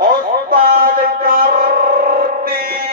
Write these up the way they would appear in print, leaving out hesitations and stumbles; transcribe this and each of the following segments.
ওস্তাদ কার্তিক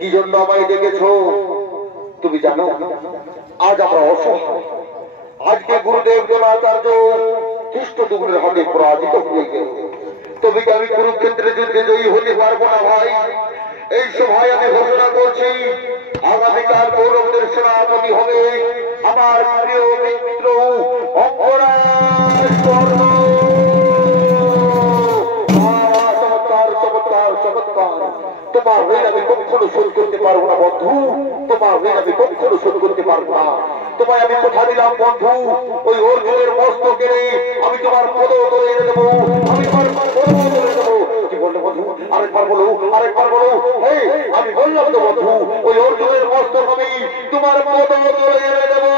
কি জন্য আমায় ডেকেছো তুমি জানো? আজ আমরা অসহায়। আজকে গুরুদেব দেবাচার্য খ্রিস্টদুগ্নের হাতে পরাজিত হয়ে গেল। তবে কি আমি কুরুক্ষেত্রে যুদ্ধে জয়ী হতে পারবো না ভাই? এই সভায় আমি ঘোষণা করছি, আগামীকাল কৌরবদের সেনাপতি হবে আমার প্রিয় মিত্র অঙ্গরাজ কর্ণ। তোমার ঋণ আমি কখনো শোধ করতে পারবো না বন্ধু, তোমার ঋণ আমি কখনো শোধ করতে পারবো না। তোমায় আমি কথা দিলাম বন্ধু, ওই অর্জুনের মস্তকে আমি তোমার পদ ধরে এনে দেবো, আমি তোমার পদ ধরে দেবো। কি বললে বন্ধু? আরেকবার বলো, আরেকবার বলো। আমি বললাম তো বন্ধু, ওই অর্জুনের মস্তক আমি তোমার পদ ধরে এনে দেবো।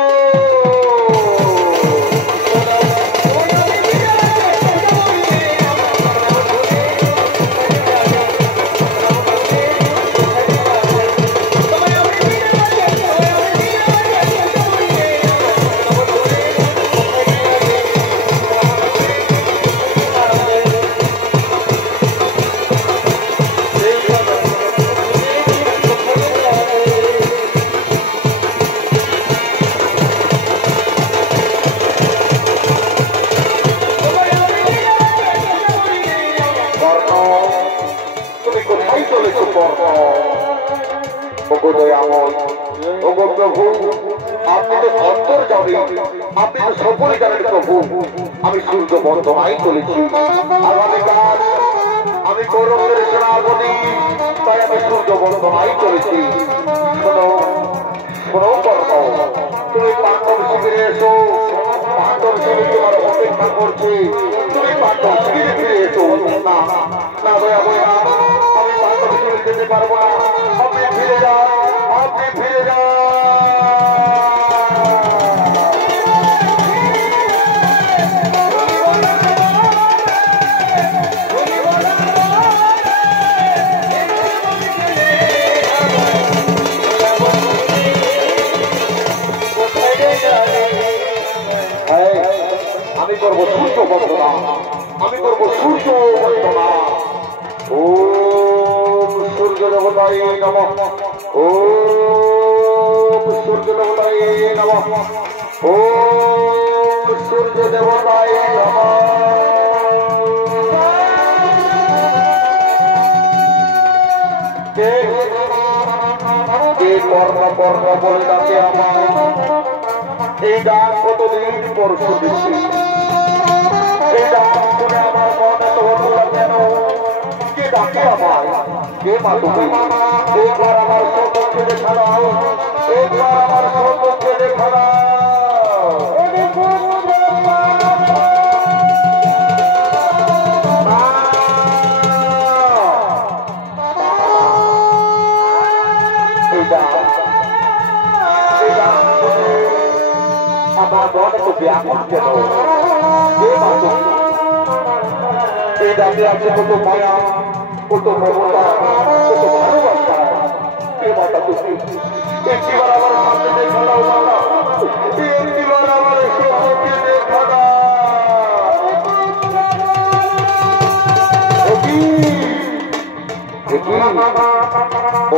আপনি তো সকলে জানেন প্রভু, আমি সূর্য বন্দনায় চলেছি। আগামীকাল আমি কৌরবদের সেনাপতি, তাই আমি সূর্য বন্দনায় চলেছি। শোনো শোনো কর্ণ, তুমি পাণ্ডব শিবিরে এসো, পাণ্ডব শিবির তোমার অপেক্ষা করছে। তুমি পাণ্ডব শিবিরে ফিরে এসো। না না দয়া বয়া, আমি পাণ্ডব শিবির যেতে পারবো না। আপনি ফিরে যান, আপনি ফিরে যান। আমি করবো সূর্য বন্দনা, আমি করবো সূর্য বন্দনা। ওম সূর্য দেবতায় নমঃ, ওম সূর্য দেবতায় নমঃ, ওম সূর্য দেবতায় নমঃ। কর্ম কর্ম বলে ডাকে আমার, এই গান কতদিন পর শুনেছি। এই গান শুনে আমার মন এত হলো কেন? কে ডাকে আমায়? কে মা তুমি? একবার আমার সপক্ষে দেখা দাও, একবার আমার সপক্ষে দেখা দাও। আমার মনে তো ব্যাকুল কেন? এই রাতে আছে কত মায়া, কত মমতা, কত ভালোবাসা। কে মাতা তুমি? একটিবার আমার সামনে দেখা দাও মাতা, একটিবার আমার সামনে দেখা দাও।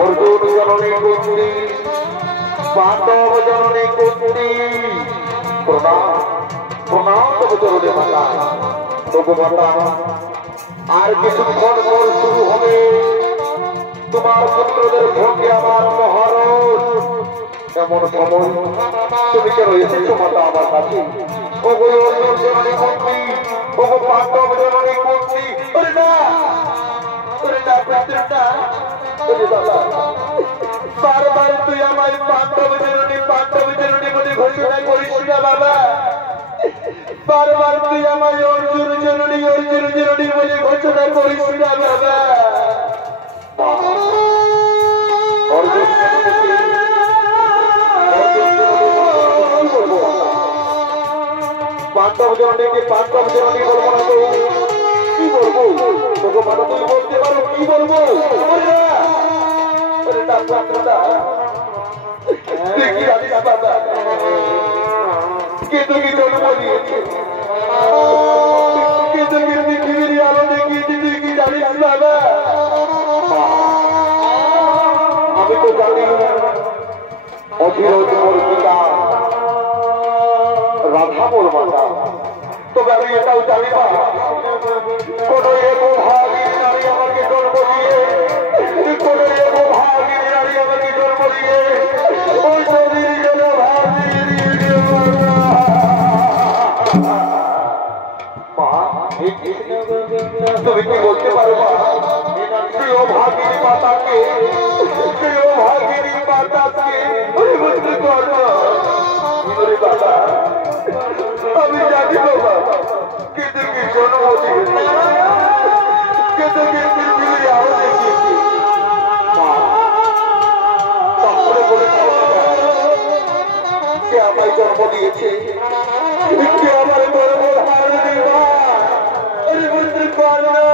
অর্জুন জননী কুন্তি, পাণ্ডব জননী কুন্তি, প্রণাম প্রণাম তবু চরণে মাতা। তবু মাতা, আর কিছুক্ষণ পর শুরু হবে তোমার পুত্রদের ভোগে আমার মহারণ। এমন সময় তুমি কেন এসেছো মাতা আমার কাছে? ওগো অর্জুন জননী কুন্তি, ওগো পাণ্ডব জননী কুন্তি। ওরে না, ওরে না পুত্রটা, ওরে বাবা, বারবার তুই আমায় পাণ্ডব জননী বলে ঘোষণা করিস না বাবা। বারবার তুই আমায় অর্জুন জননী বলে ঘোষণা করিস না বাবা। পাণ্ডব জননীকে পাণ্ডব জননী বলবো না তো কি বলবো? তোকে মাতা তুমি বলতে পারো কি বলবো? কিন্তু কি জন্ম দিয়েছে, কিন্তু কি পৃথিবীর আলো দেখিয়েছি তুই কি জানিস বাবা? আমি অধীরজ মোর পিতা, রাধা মোর মাতা। তবে আমি এটাও জানি না কোন এক ভাগিনী নারী আমাকে জন্ম দিয়ে, কোন এক ভাগিনী নারী আমাকে জন্ম দিয়ে ওই নদীর জলে ভাসিয়ে দিয়ে তুমি কি বলতে পারো মা? প্রিয় ভাগিনী মাতাকে, প্রিয় ভাগিনী মাতাকে বুঝতে পারো বাবা? আমি জানি বাবা কিন্তু কি জন্ম দিয়েছে, কিন্তু কি পৃথিবীর আরো দেখিয়েছি। তারপরে বলে কে আমায় জন্ম দিয়েছে, কে আমার বড় বড় হার দিবা বুঝতে পারো না।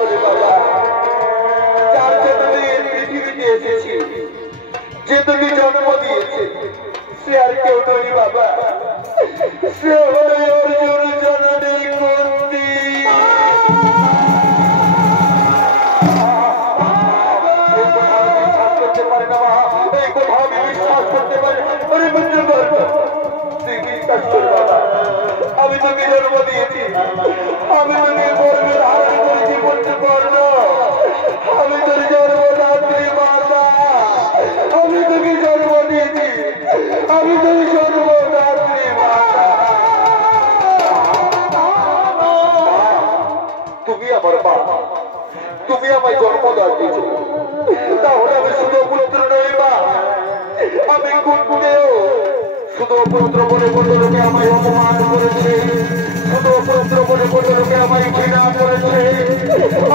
ওরে বাবা, যার জন্য পৃথিবীতে এসেছি, যে তুমি জন্ম দিয়েছে, সে আর কেউ নয় বাবা, সে হলো অর্জুন জননী কুন্তি। করতে পারে না মা, এই কথা আমি বিশ্বাস করতে পারি। আরে বুঝতে পারবো, তুই বিশ্বাস কর বাবা, আমি তোকে জন্ম দিয়েছি, আমি তোকে গর্বে ধারণ করেছি বলতে পারবো। আমি তোর জন্মদাত্রী মাতা, আমি তোকে জন্ম দিয়েছি, আমি তোর জন্মদাত্রী মাতা। তুমি আমার মা, তুমি আমায় জন্মদান দিয়েছ, তাহলে আমি শুধু পুত্র নই মা, আমি কুন্তিও শুধু পুত্র বলে কত লোকে আমায় অপমান করেছে, শুধু পুত্র বলে কত লোকে আমায় ঘৃণা করেছে।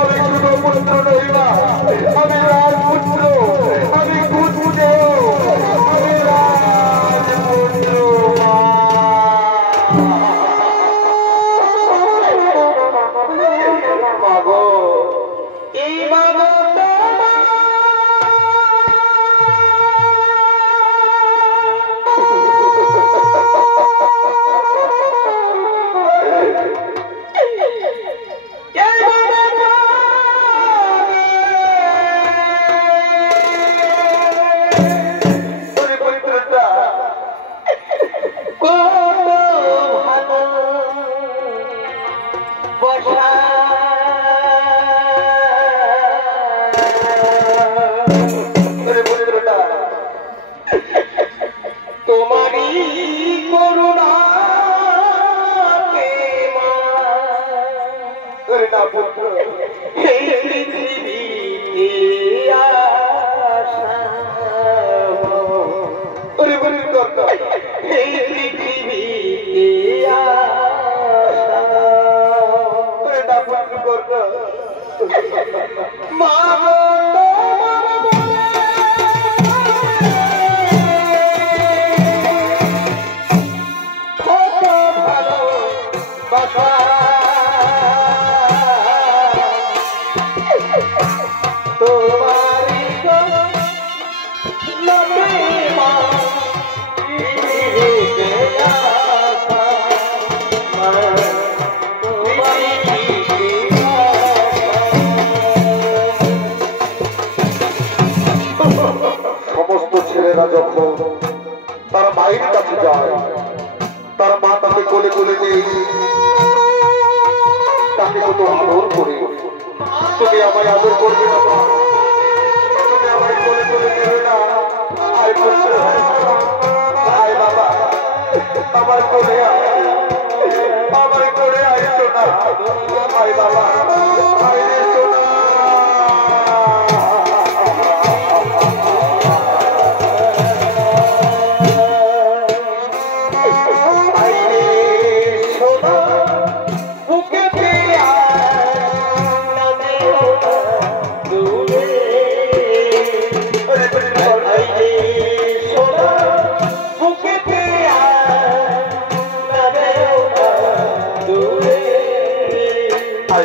আমি শুধু পুত্র নই মা, আমি রাজপুত্র, আমি কুন্তিও, আমি রাজপুত্র মা। মাগো এই মাগো যখন তারা মায়ের কাছে যায়, তার মা তাকে কোলে কোলে নেই, তাকে কত আদর করে। তুমি আমায় আদর করবে না, তুমি আমায় কোলে কোলে নেবে না। আয় পুত্র, আয় বাবা, আমার কোলে আয়, আমার কোলে আয় সোনা, আয় বাবা, আয় রে সোনা।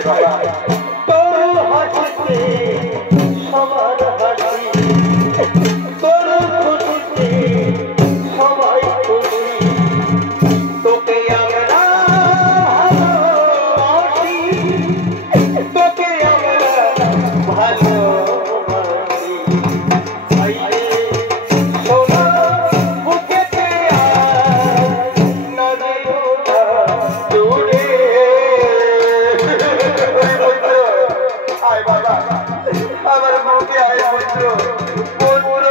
Bye. বাবা আমার মুখে আয় পুত্র পুত্র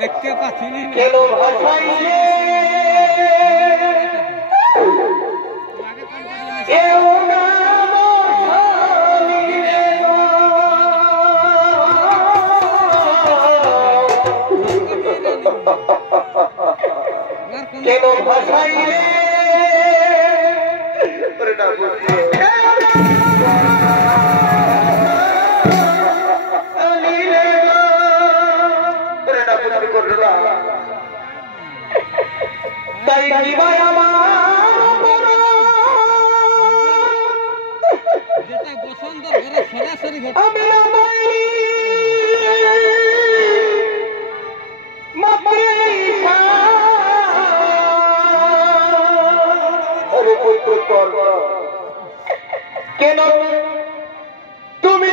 দেখতে পাচ্ছি কেন ভাষাইলে কেন তুমি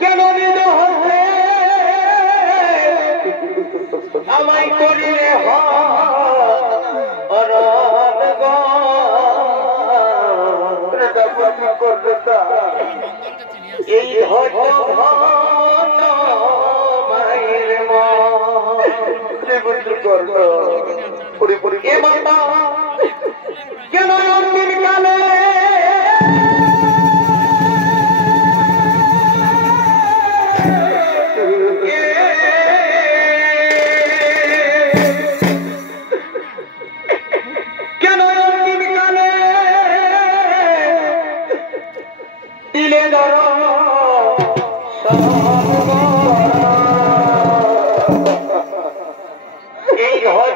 কেন আমায় করিলে এই মায়ের মা কেন অন্তিম কালে কেন অন্তিম কালে দিলে ধরো এই মায়ের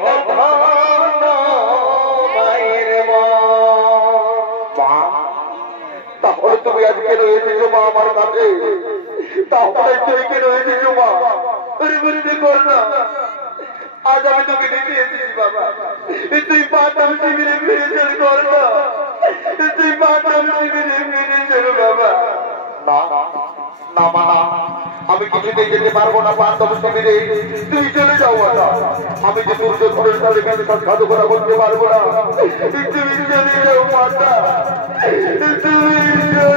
মা তাহলে তুমি আজ কেন এসেছো মা আমার কাছে তাহলে তুই কেন এসেছো মা কর না আজ আমি তোকে নিতে এসেছি বাবা তুই পাঠাম শিবিরে ফিরে চল কর না তুই পাঠাম শিবিরে ফিরে চল বাবা না মা আমি কিছুতেই যেতে পারবো না পাঠাম শিবিরে তুই চলে যাও বাবা আমি যে সূর্য ঘরের সাথে কাছে সাধুকতা করতে পারবো না তুমি চলে যাও মাতা তুমি চলে যাও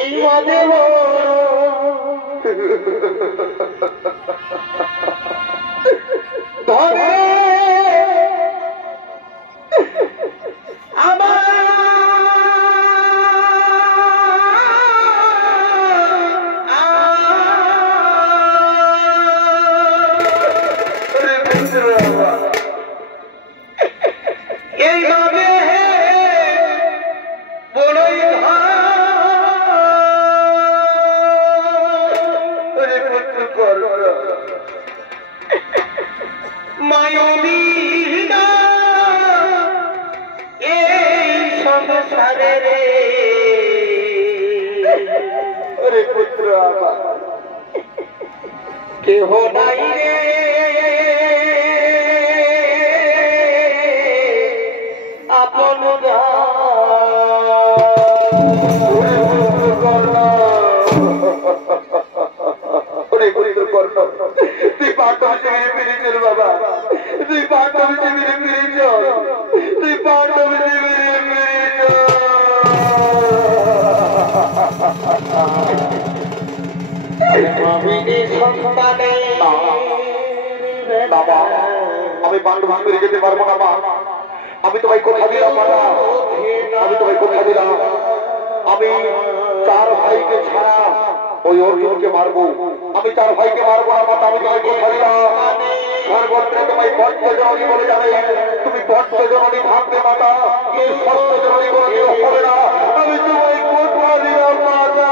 এই মাঝে ধরে আমার এইভাবে বড়ই মায়বীনা এই সংসারে রে ওরে পুত্র আমার কেহ নাই রে আপন তুই পাঠাম শিবিরে ফিরে চল বাবা তুই পাঠাম শিবিরে ফিরে চল তুই পাঠাম শিবিরে ফিরে বাবা আমি পাণ্ডব ফিরে যেতে পারবো না মা আমি তোমায় কথা দিলাম বাবা আমি তোমায় কথা দিলাম আমি 4 ভাইকে ছাড়া ওই অর্জুনকে মারবো আমি 4 ভাইকে মারবো না মাতা আমি তোমায় কথা দিলাম সর্বত্রে তোমায় পঞ্চ জননী বলে যাবে তুমি পঞ্চ জননী ভাববে মাতা এই সত্য জননী বলে কেউ হবে না আমি তোমায় কথা দিলাম মাতা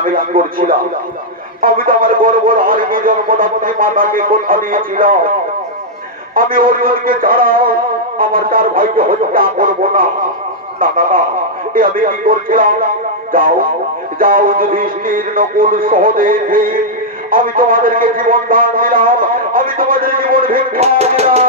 আমি কি করছিলাম? আমি তো আমার গর্ব হারিয়ে জন্মদাত্রী মাতাকে কথা দিয়েছিলাম আমি অর্জুনকে ছাড়াও আমার চার ভাইকে হত্যা করবো না। না না না, আমি কি করছিলাম? যাও যাও যুধিষ্ঠির, নকুল, সহদেব, আমি তোমাদেরকে জীবন দান দিলাম, আমি তোমাদের জীবন ভিক্ষা দিলাম।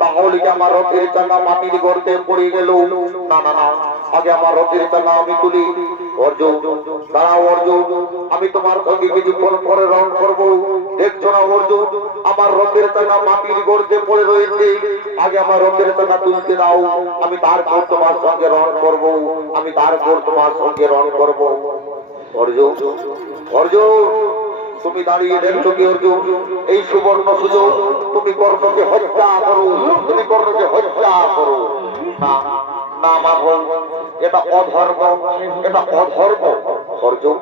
তাহলে কি আমার রথের চাকা মাটির গর্তে পড়ে গেল? না না না, আগে আমার রথের চাকা আমি তুলি। অর্জুন দাঁড়াও, অর্জুন আমি তোমার সঙ্গে কিছুক্ষণ পরে রণ করবো। দেখছো না অর্জুন, আমার রথের চাকা মাটির গর্তে পড়ে রয়েছে, আগে আমার রথের চাকা তুলতে দাও, আমি তারপর তোমার সঙ্গে রণ করবো, আমি তারপর তোমার সঙ্গে রণ করবো। অর্জুন অর্জুন তুমি দাঁড়িয়ে দেখছো কি অর্জুন? এই সুবর্ণ সুযোগ, তুমি কর্ণকে হত্যা করো, তুমি কর্ণকে হত্যা করো। না না মাগো, এটা অধর্ম, এটা অধর্ম। অর্জুন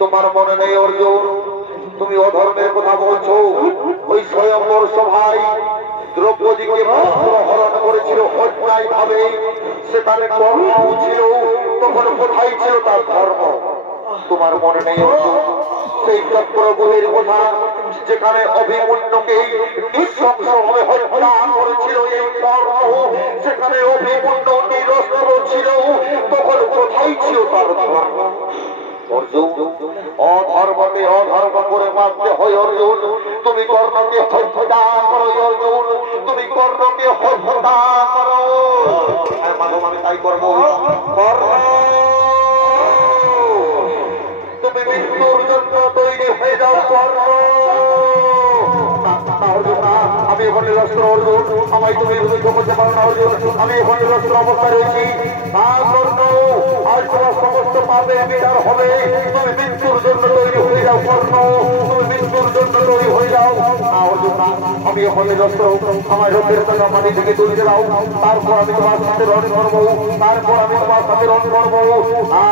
তোমার মনে নেই অর্জুন, তুমি অধর্মের কথা বলছো? ওই স্বয়ম্বর সভায় দ্রৌপদীকে হরণ করেছিল অন্যায় ভাবে, সেখানে কর্ণ ছিল, তখন কোথায় ছিল তার ধর্ম? তোমার মনে নেই অর্জুন? সেই চক্রবুহের কথা, যেখানে অভিমন্যুকে নৃশংসভাবে হত্যা করেছিল এই কর্ণ, সেখানে অভিমন্যু নিরস্ত্র ছিল, তখন কোথায় ছিল তার ধর্ম? অর্জুন অধর্মকে অধর্ম করে মানতে হয় অর্জুন, তুমি কর্ণকে হত্যা করো অর্জুন, তুমি কর্ণকে হত্যা করো। আমি তাই করবো। কর্ণ তুমি মৃত্যুর জন্য তৈরি হয়ে যাও কর্ণ। অর্জুন না, আমি এখন নিরস্ত্র অর্জুন, আমায় তুমি বিরুদ্ধ করতে পারো না অর্জুন, আমি এখন নিরস্ত্র অবস্থায় রয়েছি। না কর্ণ, আজ তোমার সমস্ত পাপের বিচার হবে। তুমি মৃত্যুর জন্য তৈরি হয়ে যাও কর্ণ, তুমি মৃত্যুর জন্য তৈরি হয়ে যাও। না অর্জুন না, আমি এখন নিরস্ত্র, আমার রথের টাকা মাটি থেকে তুলে দাও, তারপর আমি তোমার সাথে রণ করবো, তারপর আমি তোমার সাথে রণ করবো। না,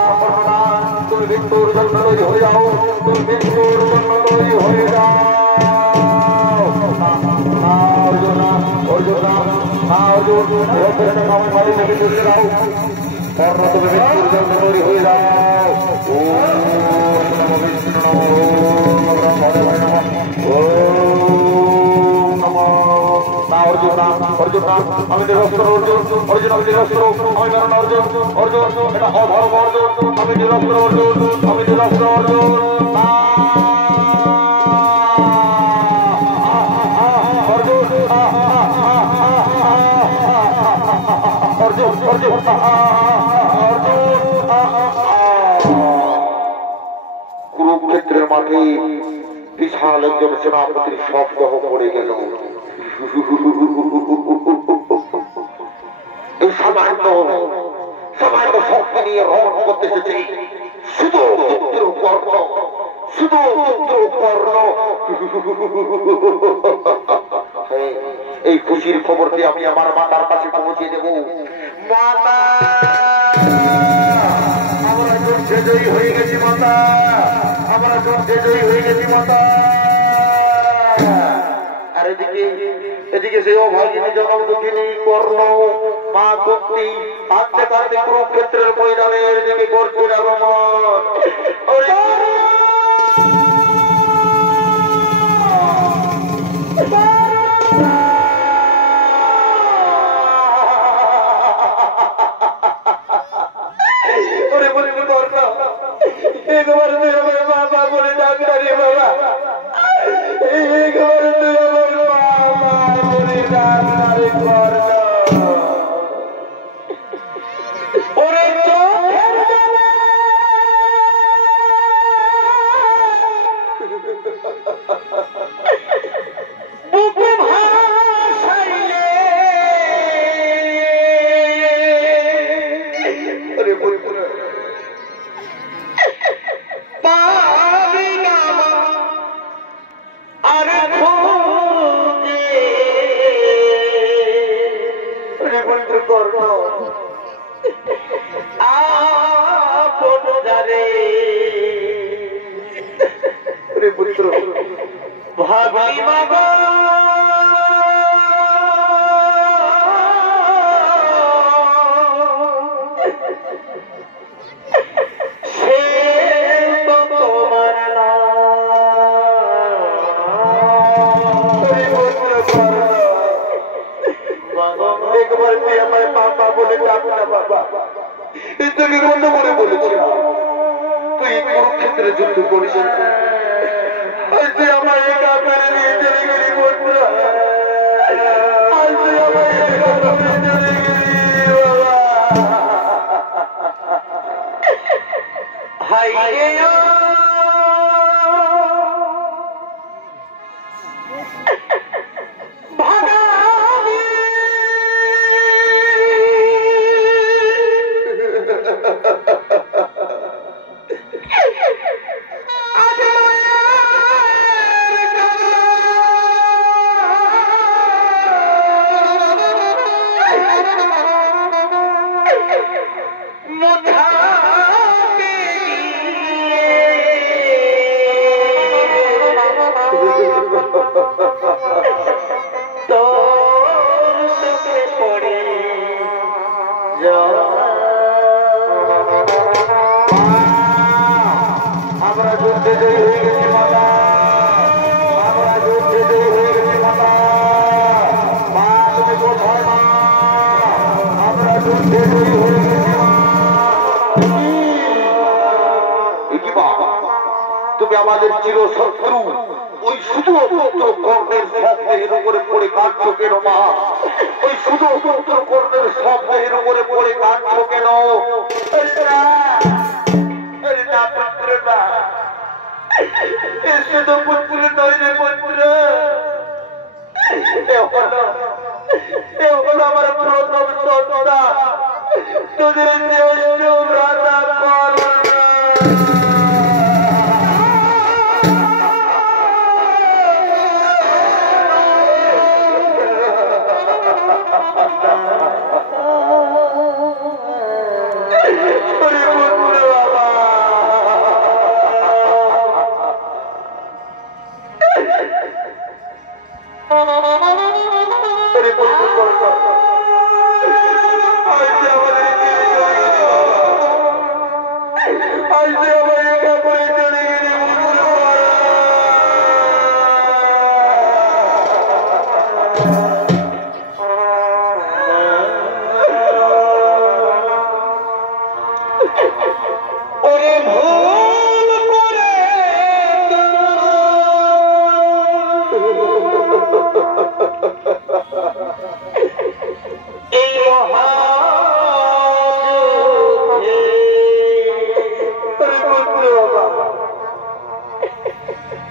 তুমি মৃত্যুর জন্য তৈরি হয়ে যাও, তুমি মৃত্যুর জন্য তৈরি হয়ে যাও। অর্জুন না, অর্জুন না, অর্জুন রথের টাকা আমার মাটি থেকে তুলে দাও, কর্ণ তুমি মৃত্যুর জন্য তৈরি হয়ে যাও। অর্জুন না, আমি নিরস্ত্র অর্জুন, অর্জুন আমি নিরস্ত্র, আমি কারণ অর্জুন, অর্জুন এটা অধর্ম অর্জুন, আমি নিরস্ত্র অর্জুন, আমি নিরস্ত্র অর্জুন। কুরুক্ষেত্রের মাঠে বিশাল একজন সেনাপতির শব্দ পড়ে গেল। এই সামান্য শক্তি নিয়ে রণ করতে এসেছে শুধু পুত্র কর্ণ, শুধু পুত্র কর্ণ। এই খুশির খবরটি আমি আমার মাতার কাছে পৌঁছে দেব। মাতা, আমরা যুদ্ধে জয়ী হয়ে গেছি মাতা, আমরা যুদ্ধে জয়ী হয়ে গেছি মাতা। আর এদিকে সেই অভাগিনী জনম দুঃখিনী কর্ণ, মা কুন্তি কাঁদতে কাঁদতে কুরুক্ষেত্রের ময়দানের দিকে করছেন আগমন। একবার তুই আমার বাবা বলে ডাক্তারি বাবা, একবার তুই আমার বাবা বলে ডাক্তারি কর। ওরে বুকে ভাসাইলে, ওরে বলপুরা পাবি না আর খোঁজে, ওরে বন্ধু কর্ণ আপন যারে, ওরে পুত্র ভাবি বাবা কুরুক্ষেত্রে যুদ্ধ করিস, তুই আমার একা মেরে নিয়ে চলে গেলি বন্ধুরা, তুই আমার একা মেরে চলে গেলি হাই তুমি আমাদের চির শত্রু, ওই শুধু পুত্র কর্ণের শব্দের উপরে পড়ে কাঁদছো কেন মা? ওই শুধু পুত্র কর্ণের শব্দের উপরে পড়ে কাঁদছো কেন? শুধু পুত্র নয় রে পুত্র, এখন আমার প্রথম সন্তান তোদের রাধা কর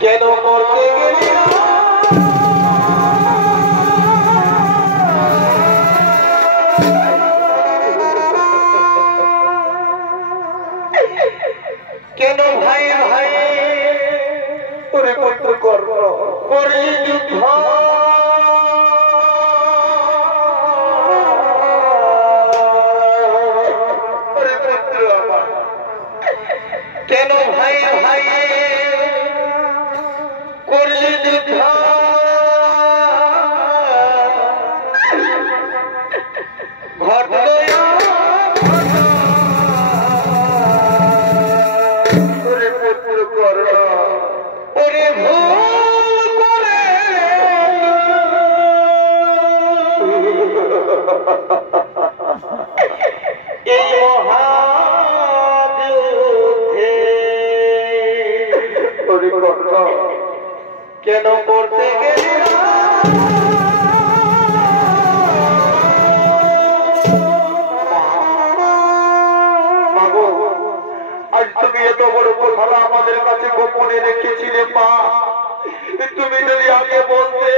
কেন করতে গেলি কেন ভাই ভাই ওরে পুত্র কর্ম করে যুদ্ধ ওরে পুত্র আমার কেন ভাই ভাই করলি যুদ্ধ ঘটল ওরে পুত্র কর্ণ ওরে ভুল করে এই মহাযুদ্ধে ওরে কর্ণ কেন করতে গেলি আজ তুমি এত বড় কথা আমাদের কাছে গোপনে রেখেছিলে মা তুমি যদি আগে বলতে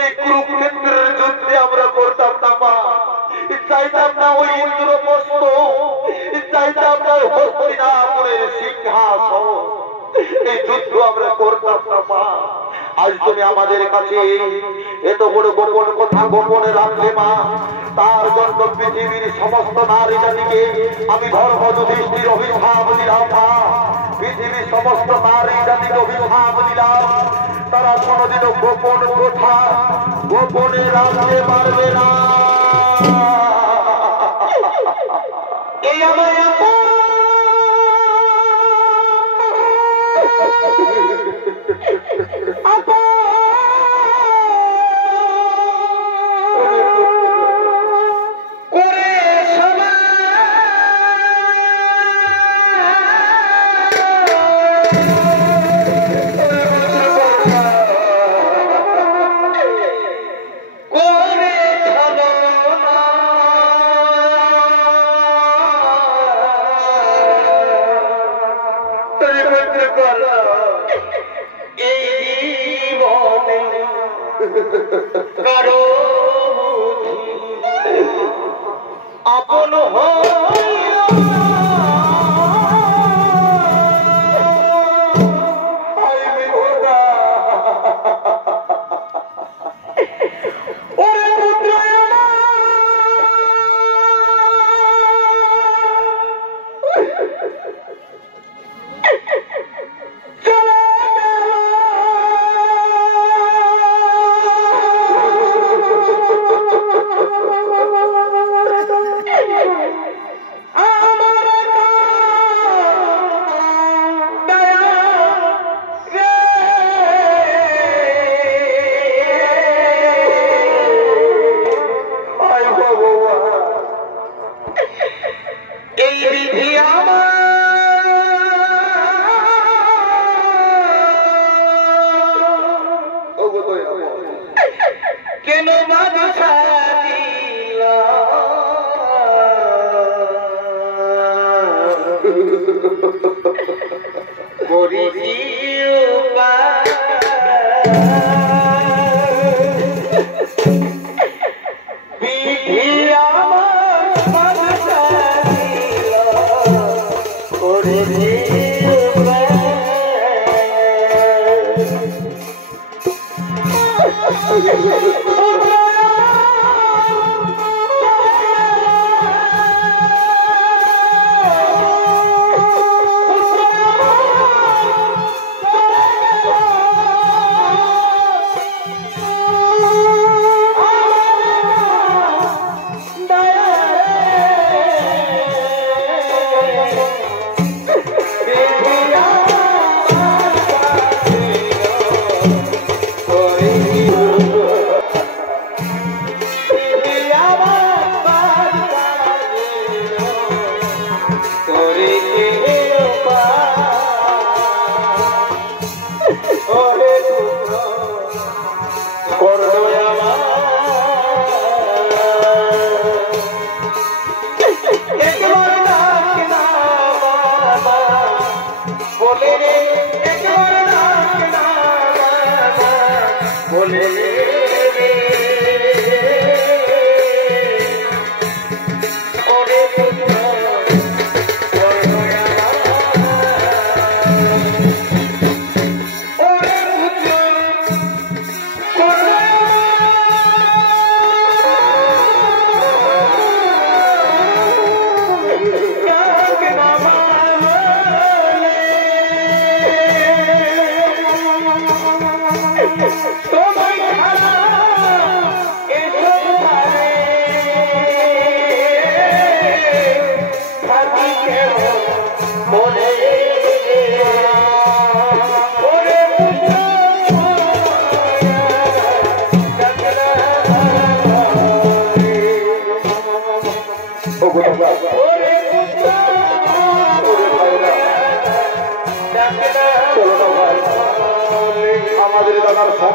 এই কুরুক্ষেত্রের যুদ্ধে আমরা করতাম না মা চাইতাম না ওই ইন্দ্রপ্রস্থ চাইতাম না হস্তিনাপুরের সিংহাসন এই যুদ্ধ আমরা করতাম না মা আজ তুমি আমাদের কাছে এত বড় গোপন কথা গোপনে রাখলে মা তার জন্য পৃথিবীর সমস্ত নারী জাতিকে আমি ধর্ম যুধিষ্ঠির অভিশাপ দিলাম মা পৃথিবীর সমস্ত নারী জাতিকে অভিশাপ দিলাম তারা কোনোদিনও গোপন কথা গোপনে রাখতে পারবে না এই আমার কারো আপন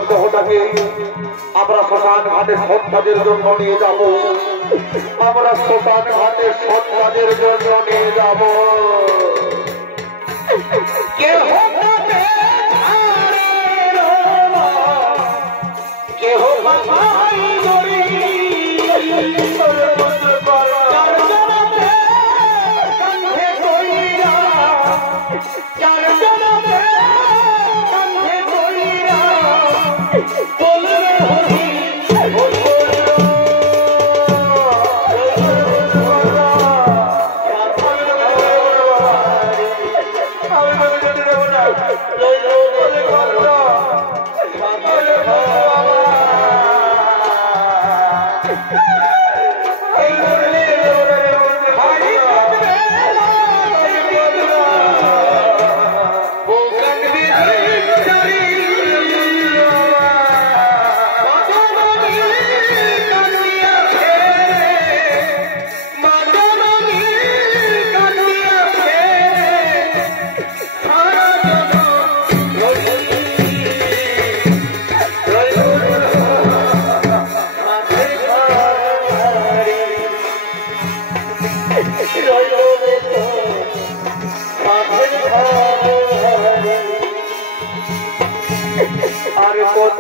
দেহটাকে আমরা শ্মশান ঘাটে সৎ কাজের জন্য নিয়ে যাব, আমরা শ্মশান ঘাটে সৎ কাজের জন্য নিয়ে যাব। কেহ কেহ আর কত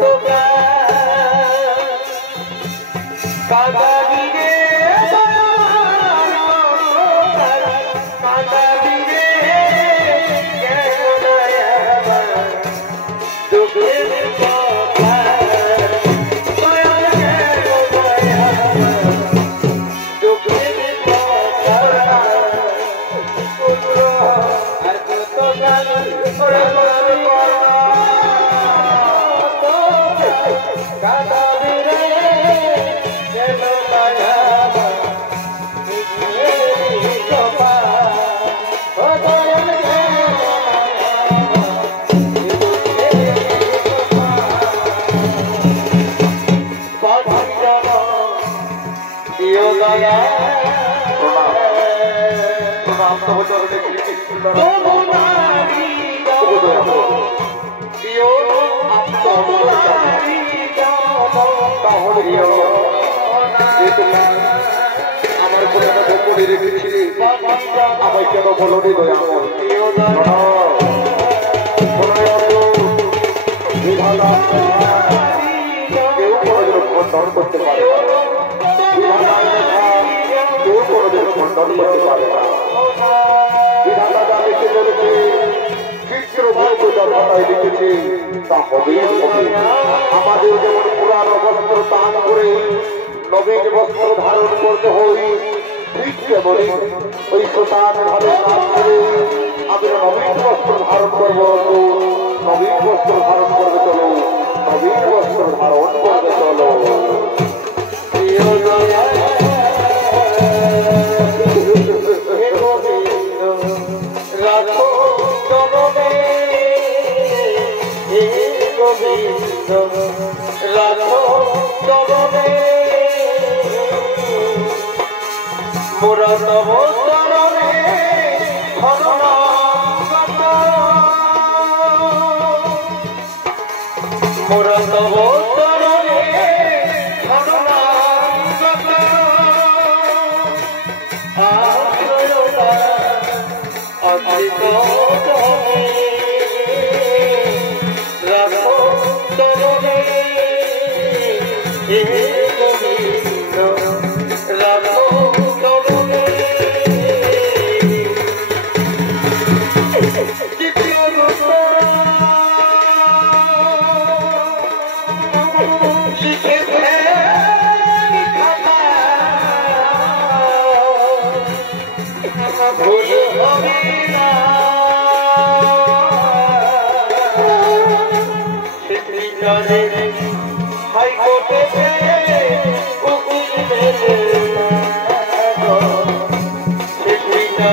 আমার করে রেখেছিলি আমায় কেন বলো নি কেউ কোনোদিন খণ্ডন করতে পারে কেউ কোনোদিন খণ্ডন করতে পারে না। বিধাতা যা লিখে চলেছে চিত্র বলতে যা ভাষায় লিখেছে তা হবেই হবে। আমাদের যেমন পুরানো বস্ত্র দান করে নবীন বস্ত্র ধারণ করতে হই, ঠিক তেমনি ওই শ্মশান ভাবে দান করে আমরা নবীন বস্ত্র ধারণ করবো। নবীন বস্ত্র ধারণ করবে চলো, নবীন বস্ত্র ধারণ করবে চলো। রাখো জনমে গোবিন্দ, রাখো জনমে মোরা তব চরণে শরণাগত, মোরা তব চরণে শরণাগত। আশ্রয়তা অমৃত জনে রাখো চরণে হে গোবিন্দ, রাখো চরণে। দ্বিতীয় লিখেছে ভুল হবে না, হাইকোর্টে উকিল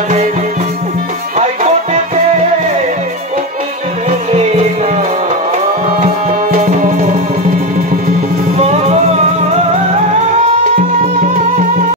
মেলে